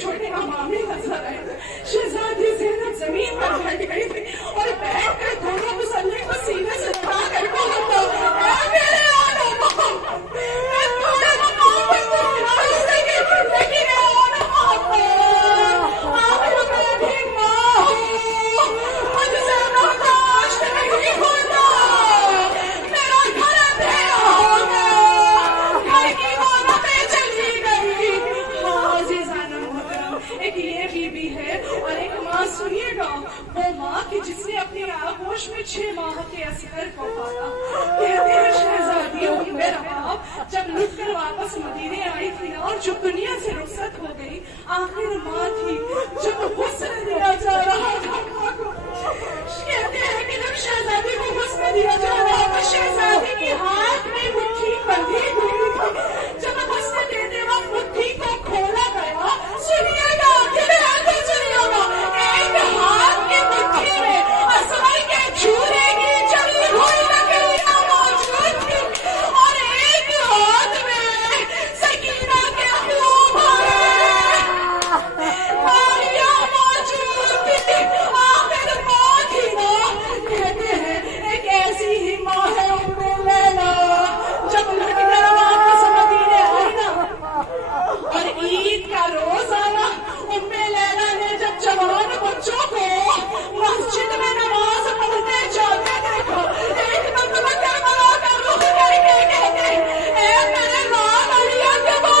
چھوٹے امامے نظر آئے، شہزادی زینب زمین پر بیٹھ گئی تھی اور بیٹھ کر دونوں مصلی کو سینے سے اٹھا کر جس نے اپنی آغوش میں 6 ماہ کے اصغر کو پالا. کہتے ہیں شہزادی ام رحاب جب لٹ کر واپس مدینے آئی تھی اور جو دنیا سے رخصت ہو گئی، آخر ماں تھی جب حسن دیا جا رہا تھا ماں کو. کہتے ہیں کہ جب شہزادی کو حسن دیا جا رہا تھا، شہزادی کی ہاتھ میں مٹھی بندھی ہوئی تھی. جب حسن دیتے وقت مٹھی کو کھولا گیا، سنیے گا ایک ہاتھ کی مٹھی میں اصغر کے چورے کی جلی ہوئی لکڑیاں موجود تھی اور ایک ہاتھ میں سکینہ کے خوب موجود تھی. آخر ماں تھی نا. کہتے ہیں ایک ایسی ہی ماں ہے ام لیلا. جب لٹ کر واپس مدینے آئی نا اور عید کا روز آیا، ام لیلا نے جب جوان بچوں کو مسجد میں نماز پڑھتے جاتے دیکھا، ایک مرتبہ کربلا کا رخ کر کے کہتے اے میرے لال علی اکبر،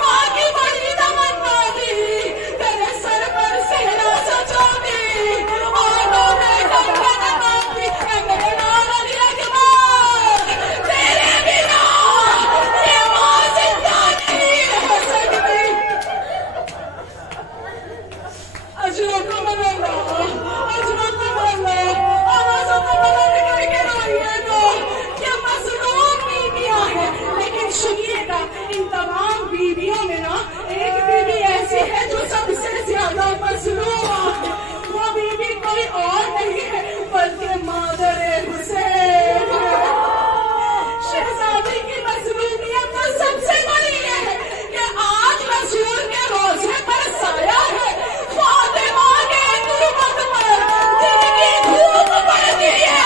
ماں کی بڑی تمنا تھی تیرے سر پر صحرا سجا دی اور کمبل باندھی. اے میرے لال علی اکبر، تیرے بنا یہ ماں زندہ نہیں رہ سکتی. اجرکم اللہ، اجرکم اللہ. آوازوں کو بلند کر کے روئیے گا. کیا مظلوم بیویاں ہیں، لیکن سنیے گا ان تمام بیویوں میں نا ایک بیوی ایسی ہے جو سب سے زیادہ مظلوم ہے. وہ بیوی کوئی اور نہیں ہے بلکہ مادر حسین ہے. شہزادی کی مظلومیت تو سب سے بڑی یہ ہے کہ آج رسول کے روزے پر سایہ ہے، فاطمہ کے قربت پر دن کی دھوپ پڑتی ہے،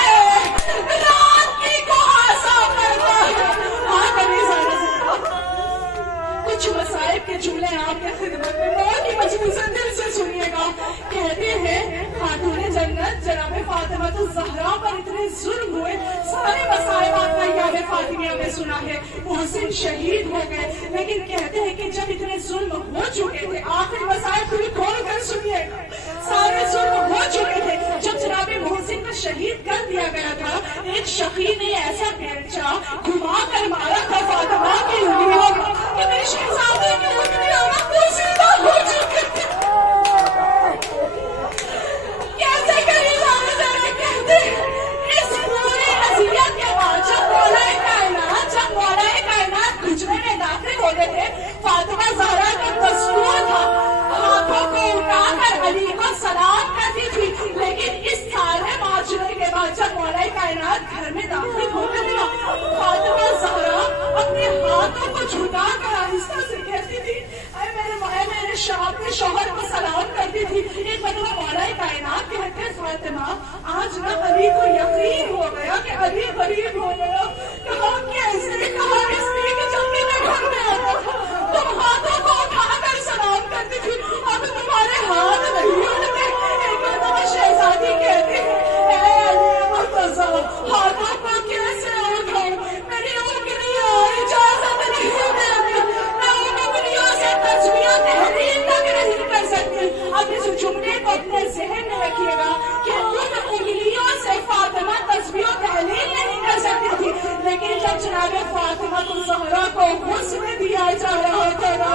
رات کی کہاسا پڑتا ہے. کچھ مصائب کے جملے آپ کے خدمت میں ماں کی مجلس سے دل سے سنیے گا. کہتے ہیں خاتون جنت جناب فاطمہ الزہرا پر اتنے ظلم ہوئے، سارے مصائب آپ کا ایام فاطمیہ میں سنا ہے. محسن شہید ہو گئے، لیکن کہتے ہیں کہ جب اتنے ظلم ہو چکے تھے، آخری مصائب دل کھول کر سنیے گا، سارے ظلم ہو چکے تھے. جب جناب محسن کو شہید کر دیا گیا تھا، ایک شقی نے ایسا بیلچا گھما کر مارا تھا فاطمہ کی انگلیوں میں کہ میری شہزادی کی انگلیاں پوشیدہ ہو چکی تھی. کیسے کری ذرا کہتے ہیں اس پوری اذیت کے بعد جب مولا کائنات گجرے میں داخل ہوتے تھے، فاطمہ زہرا کا دستور تھا ہاتھوں کو اٹھا کر علی کو سلام کرتی تھی. لیکن اس سارے معاشرے کے بعد جب مولا کائنات گھر میں داخل ہوتے تھے، فاطمہ جناب فاطمہ الزہرا کو غسل دیا جا رہا تھا نا،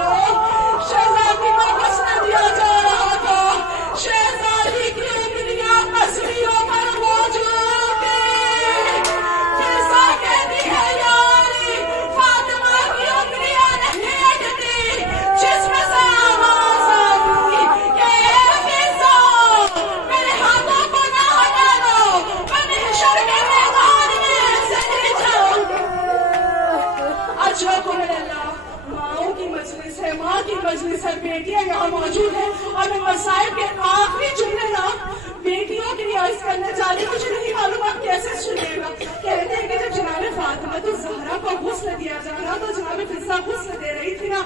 شہزادی کو غسل دیا جا رہا تھا، شہزادی کی انگلیاں پسلیوں پر موجود تھی۔ فضا کہتی ہے یاری فاطمہ کی انگلیاں نہیں ہٹتی، جس میں سے آواز آتی کہ اے فضا میرے ہاتھوں کو نہ ہٹا دو، میں محشر کے میدان میں ایسے ہی جاؤں۔ اچھا قبل اللہ، ماؤں کی مجلس ہے، ماں کی مجلس ہے، بیٹیاں یہاں موجود ہیں، اور میں مسائب کے آخری جملے نا بیٹیوں کے لیے عرض کرنے جا رہی ہوں، مجھے نہیں معلوم آپ کیسے سنیے گا۔ کہتے ہیں کہ جب جناب فاطمہ الزہرا کو غسل دیا جا رہا تو جناب فضا غسل دے رہی تھی نا،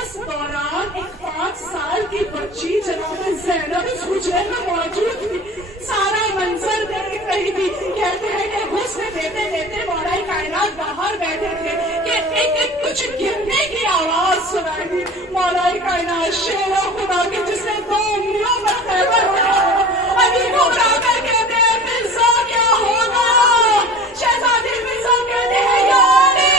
اس دوران ایک 5 سال کی بچی جناب زینب اس حجرے میں موجود تھی، سارا منظر دیکھ رہی تھی۔ کہتے ہیں کہ غسل دیتے دیتے مولا کائنات باہر بیٹھے تھے کہ ایک کچھ گرنے کی آواز سنائی دی۔ مولا کائنات شیر خدا کے جس نے 2 انگلیوں پر خیبر بنایا، علی کو بلا کر کہتے ہیں فضا کیا ہوگا؟ شہزادی فضا کہتے ہیں یاری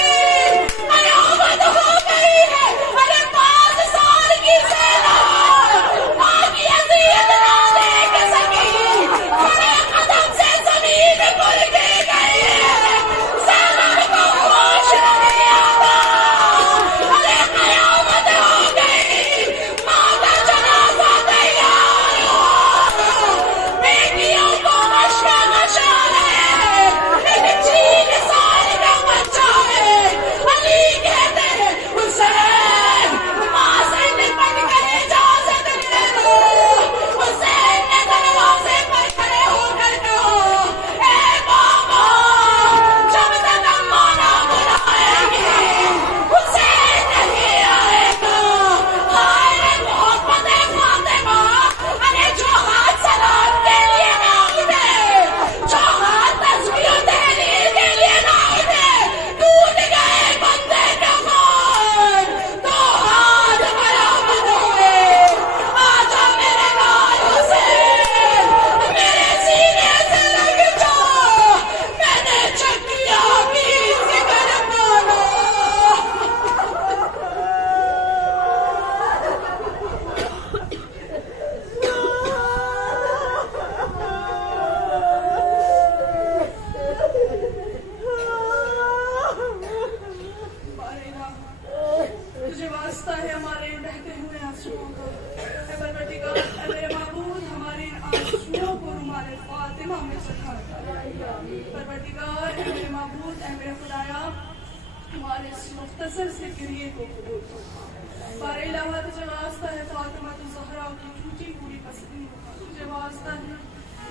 قیامت ہو گئی ہے، ارے 5 سال کی زینب ماں کی اذیت نہ دیکھ سکی، کھڑے قدم سے زمین پر گر گئی ہے، زینب کو ہوش نہیں آتا، ارے قیامت ہو گئی، ماں کا جنازہ تیار ہو، بیٹیوں کو مشکا نشا ہے، ایک 3 سال کا بچہ ہے، علی کہتے ہیں حسین ماں سے نپٹ کر اجازت لے لو۔ حسین نے دروازے پر کھڑے ہو کر کہا اے بابا جب تک اماں نہ بلائے گی حسین نہیں آئے گا۔ ہائے محبت فاطمہ، ارے جو ہاتھ سلام کے لیے نہ اٹھے، جو ہاتھ تسبیح و تحلیل کے لیے نہ اٹھے، ٹوٹ گئے بندے کا خون، 2 ہاتھ برابر ہوئے، آجا میرے لال حسین، میرے سینے سے لگ جا، میں نے چکیا کی ذکر پانا۔ تجھے واسطہ ہے ہمارے ان بہتے ہوئے آنسوؤں کا، اے پروردگار، اے میرے معبود ہمارے ان آنسوؤں کو رومال فاطمہ میں سکھا دے۔ پروردگار، اے میرے معبود، اے میرے خدایا، ہمارے اس مختصر سے گریے کو قبول فرما۔ بار الہ تجھے واسطہ ہے فاطمہ الزہرا کی ٹوٹی پوری پسندی کا، تجھے واسطہ ہے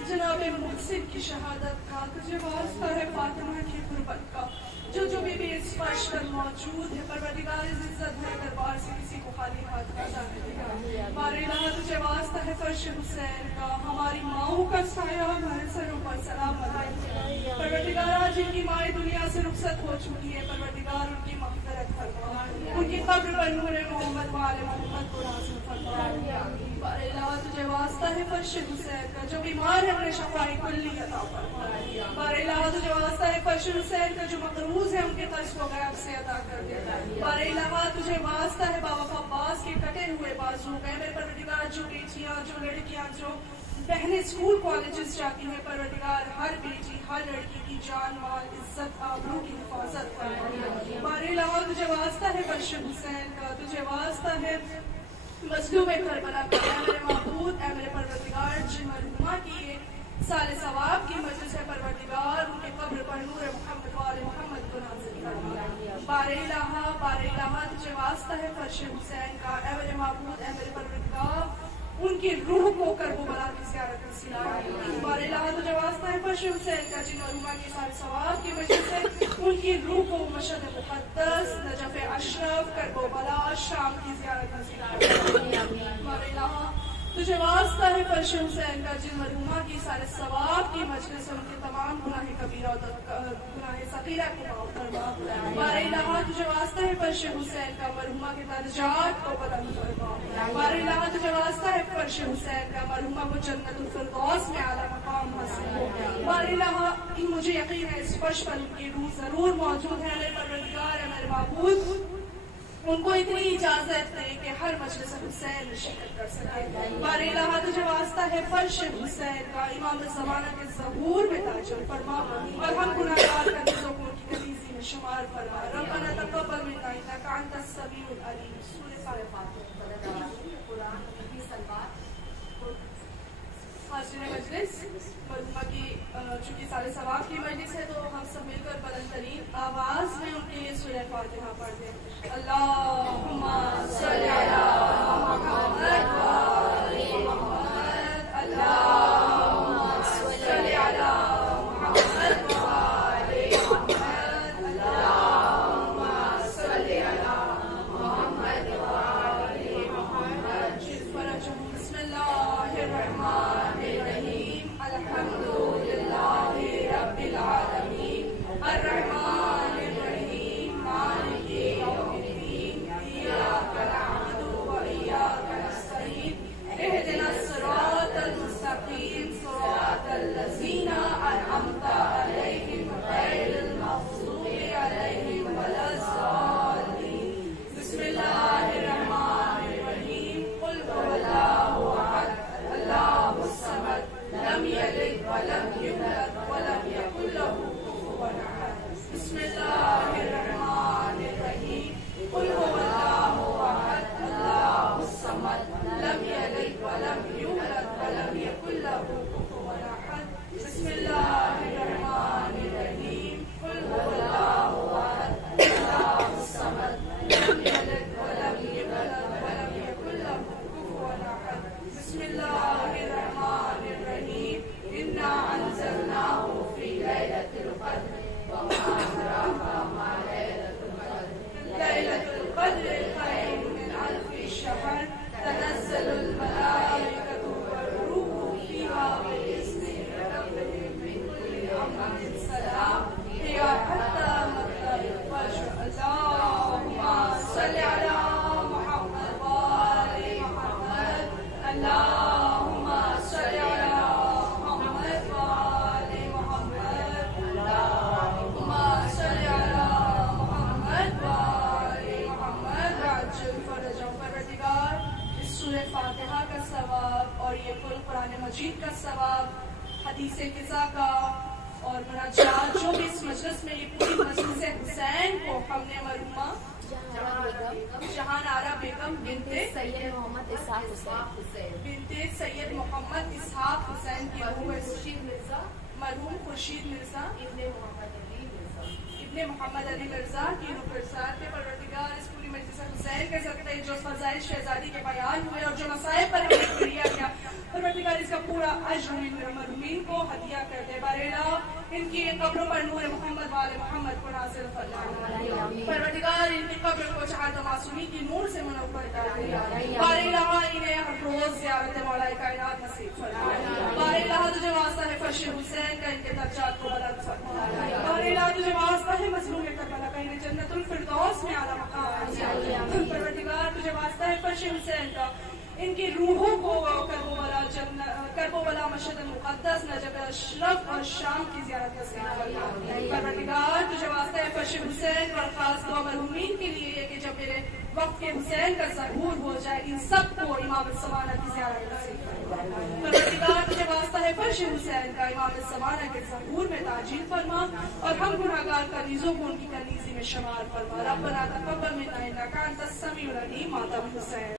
جناب محسن کی شہادت کا، تجھے واسطہ ہے فاطمہ کی غربت کا، جو بھی اس فرش پر موجود ہے۔ پروردگار اس عزت بھرے دربار سے کسی کو خالی ہاتھ نہ جانے دے۔ بار الہ تجھے واسطہ ہے فرش حسین کا، ہماری ماؤں کا سایہ ہمارے سروں پر سلامت ہے۔ پروردگار آج ان کی مائیں دنیا سے رخصت ہو چکی ہے، پروردگار ان کی مغفرت فرما، ان کی قبر پر نور محمد و آل محمد کو نازل فرما۔ بار الہ تجھے واسطہ ہے فرش حسین کا، جو بیمار ہے اپنے شفائی کلی عطا فرما۔ بار الہ تجھے واسطہ ہے فرش حسین کا، جو مقروض ہے ان کے قرض کو غیب سے ادا کر دے۔ بار الہ تجھے واسطہ ہے بابا عباس کے کٹے ہوئے بازو، اے میرے پروردگار، جو بیٹیاں، جو لڑکیاں، جو بہنیں اسکول کالجز جاتی ہیں، پروردگار ہر بیٹی ہر لڑکی کی جان مال عزت آبرو کی حفاظت فرما۔ بار الہ تجھے واسطہ ہے فرش حسین کا، تجھے واسطہ ہے مظلوم کربلا کا، اے میرے معبود، اے میرے پروردگار، جن مرحومہ کی یہ سال ثواب کی مجلس ہے، پروردگار ان کے قبر پر نور محمد و آل محمد کو نازل فرما۔ بار الہ تجھے واسطہ ہے فرش حسین کا، اے میرے معبود، اے میرے پروردگار، ان کی روح کو کربلا کی زیارت نصیب فرما۔ بار الہ تجھے واسطہ ہے فرش حسین کا، جن مرحومہ کی سال ثواب کی مجلس ہے، ان کی روح کو مشہد مقدس، نجف اشرف، کربلا، شام کی زیارت نصیب فرما۔ بار الہ تجھے واسطہ ہے فرش حسین کا جن مرحوما کی سارے ثواب کی مجلس سے ان کے تمام گناہ کبیرہ اور گناہ صغیرہ کو معاف فرما. بار الہ تجھے واسطہ ہے فرش حسین کا مرحوما کے درجات کو بلند فرما. بار الہ تجھے واسطہ ہے فرش حسین کا مرحوما کو جنت الفردوس میں اعلیٰ مقام حاصل ہو. بار الہ مجھے یقین ہے اس فرش پر ان کی روح ضرور موجود ہے. میرے پروردگار ہے میرے معبود ان کو اتنی اجازت دے کہ ہر مجلس حسین میں شرکت کر سکے. بار الہ تجھے واسطہ ہے فرش حسین کا امام زمانہ کے ظہور میں تاجر فرما اور ہم گناہگار کنیزوں کو ان کی کنیزی میں شمار فرما. ربنا تقبل منا انک انت السمیع العلیم. سورہ فاتحہ. حاضرین مجلس مرحوما کی چونکہ سال ثواب کی مجلس ہے تو ہم سب مل کر بلند ترین آواز میں ان کے لیے سورہ فاتحہ پڑھ دیں. اللہم صلی علی محمد و آل محمد. اللہم صلی علی محمد و آل محمد. اللہم صلی علی محمد و آل محمد. بسم اللہ الرحمن الرحیم. الحمد للہ رب العالمین. الرحمن الرحیم. مالک یوم الدین. ایاک نعبد و ایاک نستعین. اہدنا الصراط المستقیم. صراط الذین انعمت علیہم غیر المغضوب علیہم ولا الضالین. بسم اللہ الرحمن الرحیم. قل هو اللہ احد اللہ الصمد لم یلد ولم یولد ولم یکن له کفوا احد. بسم اللہ الرحمن الرحیم. قل هو اللہ احد اللہ الصمد لم یلد ولم یولد ولم یکن له کفوا احد. بسم اللہ الرحمن الرحیم. قل هو اللہ احد اللہ الصمد لم یلد ولم یولد ولم یکن له کفوا احد. بسم اللہ الرحمن الرحیم. انا انزلناه فی لیلۃ القدر وما ادراک ما لیلۃ القدر. لیلۃ القدر خیر من الف شہر. تنزل الملائکۃ والروح فیہا بإذن ربہم من کل امر سلام. ہی حتی مطلع الفجر. اللہم صلی علی محمد و آل محمد. اللہم صلی علی محمد و آل محمد. اللہم صلی علی محمد و آل محمد. عجل فرجهم. پروردگار اس سورہ فاتحہ کا ثواب اور یہ کل قرآن مجید کا ثواب حدیث قصہ کا اور مناجات جو بھی اس مجلس میں یہ پوری مجلس حسین کو ہم نے مرحوما جہان آرا بیگم بنت سید محمد اسحاق حسین بنت سید محمد اسحاق حسین کی مرحوم خورشید مرزا ابن محمد علی مرزا کی نوکرزاد کے پروردگار اس پوری مجلس حسین کے صدقے جو فضائل شہزادی کے بیان ہوئے اور جو مسائل پر ہمیں کیا گیا پروردگار اس کا پورا اجر مرحومین کو ہدیہ کر دے. بار الہ ان کی قبروں پر نور محمد وآل محمد کو نازل فرما. پروردگار ان کی قبر کو چہارہ معصومین کی نور سے منور کر دے. بار الہ انہیں ہر روز زیارت مولا کائنات نصیب فرما. بار الہ تجھے واسطہ ہے فرش حسین کا ان کے درجات کو بلند فرما. بار الہ تجھے واسطہ ہے مظلوم کربلا کا انہیں جنت الفردوس میں اعلیٰ مقام. پروردگار تجھے واسطہ ہے فرش حسین کا ان کی روحوں کو کربلا مشہد مقدس نجف اشرف اور شام کی زیارت نصیب فرما. پروردگار تجھے واسطہ ہے فرش حسین اور خاص دعا مرحومین کے لیے کہ جب میرے وقت کے حسین کا ظہور ہو جائے ان سب کو امام الزمانہ کی زیارت نصیب فرما. پروردگار تجھے واسطہ ہے فرش حسین کا امام الزمانہ کے ظہور میں تاجیل فرما اور ہم گناہگار کنیزوں کو ان کی کنیزی میں شمار فرما. ربنا تقبل منا انک انت السمیع العلیم. ماتم حسین.